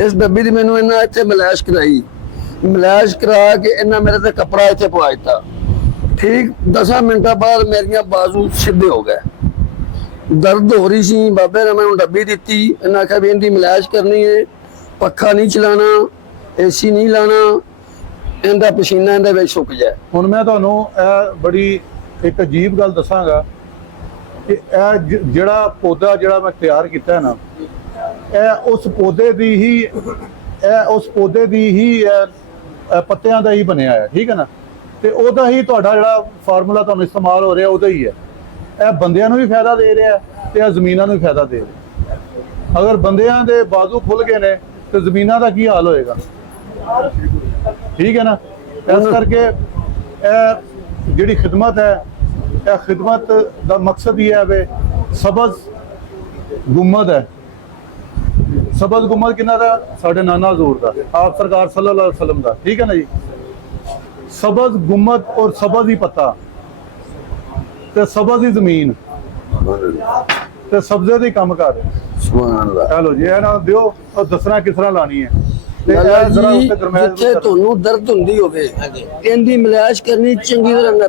ਇਸ ਡੱਬੀ ਦੀ ਮੈਨੂੰ ਇਹਨਾਂ ਇੱਥੇ ਮਲਾਸ਼ ਕਰਾਈ, ਮਲਾਸ਼ ਕਰਾ ਕੇ ਇਹਨਾਂ ਮੇਰੇ ਤੇ ਕੱਪੜਾ ਇੱਥੇ ਪਵਾ ਦਿੱਤਾ। ਠੀਕ 10 ਮਿੰਟਾਂ ਬਾਅਦ ਮੇਰੀਆਂ ਬਾਜ਼ੂ ਸਿੱਧੇ ਹੋ ਗਏ। ਦਰਦ ਹੋ ਰਹੀ ਸੀ, ਬਾਬੇ ਨੇ ਮੈਨੂੰ ਡੱਬੀ ਦਿੱਤੀ, ਇਹਨਾਂ ਆਖਿਆ ਵੀ ਇਹਦੀ ਮਲਾਸ਼ ਕਰਨੀ ਹੈ, ਪੱਖਾ ਨਹੀਂ ਚਲਾਣਾ, ਏਸੀ ਨਹੀਂ ਲਾਣਾ, ਇਹਦਾ ਪਸੀਨਾ ਇਹਦੇ ਵਿੱਚ ਸੁੱਕ ਜਾਏ। ਹੁਣ ਮੈਂ ਤੁਹਾਨੂੰ ਇਹ ਬੜੀ ਇੱਕ ਅਜੀਬ ਗੱਲ ਦੱਸਾਂਗਾ ਕਿ ਇਹ ਜਿਹੜਾ ਪੌਦਾ ਜਿਹੜਾ ਮੈਂ ਤਿਆਰ ਕੀਤਾ ਹੈ ਨਾ, ਇਹ ਉਸ ਪੌਦੇ ਦੀ ਹੀ ਪੱਤਿਆਂ ਦਾ ਹੀ ਬਣਿਆ ਹੈ, ਠੀਕ ਹੈ ਨਾ। ਤੇ ਉਹਦਾ ਹੀ ਤੁਹਾਡਾ ਜਿਹੜਾ ਫਾਰਮੂਲਾ ਤੁਹਾਨੂੰ ਇਸਤੇਮਾਲ ਹੋ ਰਿਹਾ ਉਹਦਾ ਹੀ ਹੈ। ਇਹ ਬੰਦਿਆਂ ਨੂੰ ਵੀ ਫਾਇਦਾ ਦੇ ਰਿਹਾ ਤੇ ਇਹ ਜ਼ਮੀਨਾਂ ਨੂੰ ਵੀ ਫਾਇਦਾ ਦੇ ਰਿਹਾ। ਅਗਰ ਬੰਦਿਆਂ ਦੇ ਬਾਜ਼ੂ ਖੁੱਲ ਗਏ ਨੇ ਤੇ ਜ਼ਮੀਨਾਂ ਦਾ ਕੀ ਹਾਲ ਹੋਏਗਾ, ਠੀਕ ਹੈ ਨਾ। ਇਸ ਕਰਕੇ ਇਹ ਜਿਹੜੀ ਖਿਦਮਤ ਹੈ, ਇਹ ਖਿਦਮਤ ਦਾ ਮਕਸਦ ਹੀ ਹੈ ਵੇ ਸਬਜ਼ ਗੁੰਮਦ ਹੈ। ਸਬਜ਼ ਗੁੰਮਦ ਕਿਹਨਾਂ ਦਾ? ਸਾਡੇ ਨਾਨਾ ਹਜ਼ੂਰ ਦਾ, ਆਪ ਸਰਕਾਰ ਸੱਲੱਲਾਹੁ ਅਲੈहि ਵਸੱਲਮ ਦਾ, ਠੀਕ ਹੈ ਨਾ ਜੀ। ਸਬਜ਼ ਗੁੰਮਦ ਔਰ ਸਬਜ਼ ਹੀ ਪੱਤਾ ਤੇ ਸਬਜ਼ ਹੀ ਜ਼ਮੀਨ ਤੇ ਸਬਜ਼ੇ ਦੇ ਕੰਮ ਕਰ ਰਹੇ। ਸੁਭਾਨ ਅੱਲਾਹ। ਚਲੋ ਜੀ ਇਹ ਨਾ ਦਿਓ ਔਰ ਦੱਸਣਾ ਕਿਸ ਤਰ੍ਹਾਂ ਲਾਣੀ ਹੈ। ਤੇ ਲਾਲਾ ਇਹ ਜ਼ਰਾ ਜੀ ਉੱਤੇ ਗਰਮੈਸ਼ ਜਿੱਥੇ ਤੁਹਾਨੂੰ ਦਰਦ ਹੁੰਦੀ ਹੋਵੇ, ਇਹਦੀ ਮਲਾਸ਼ ਕਰਨੀ ਚੰਗੀ ਤਰ੍ਹਾਂ ਨਾਲ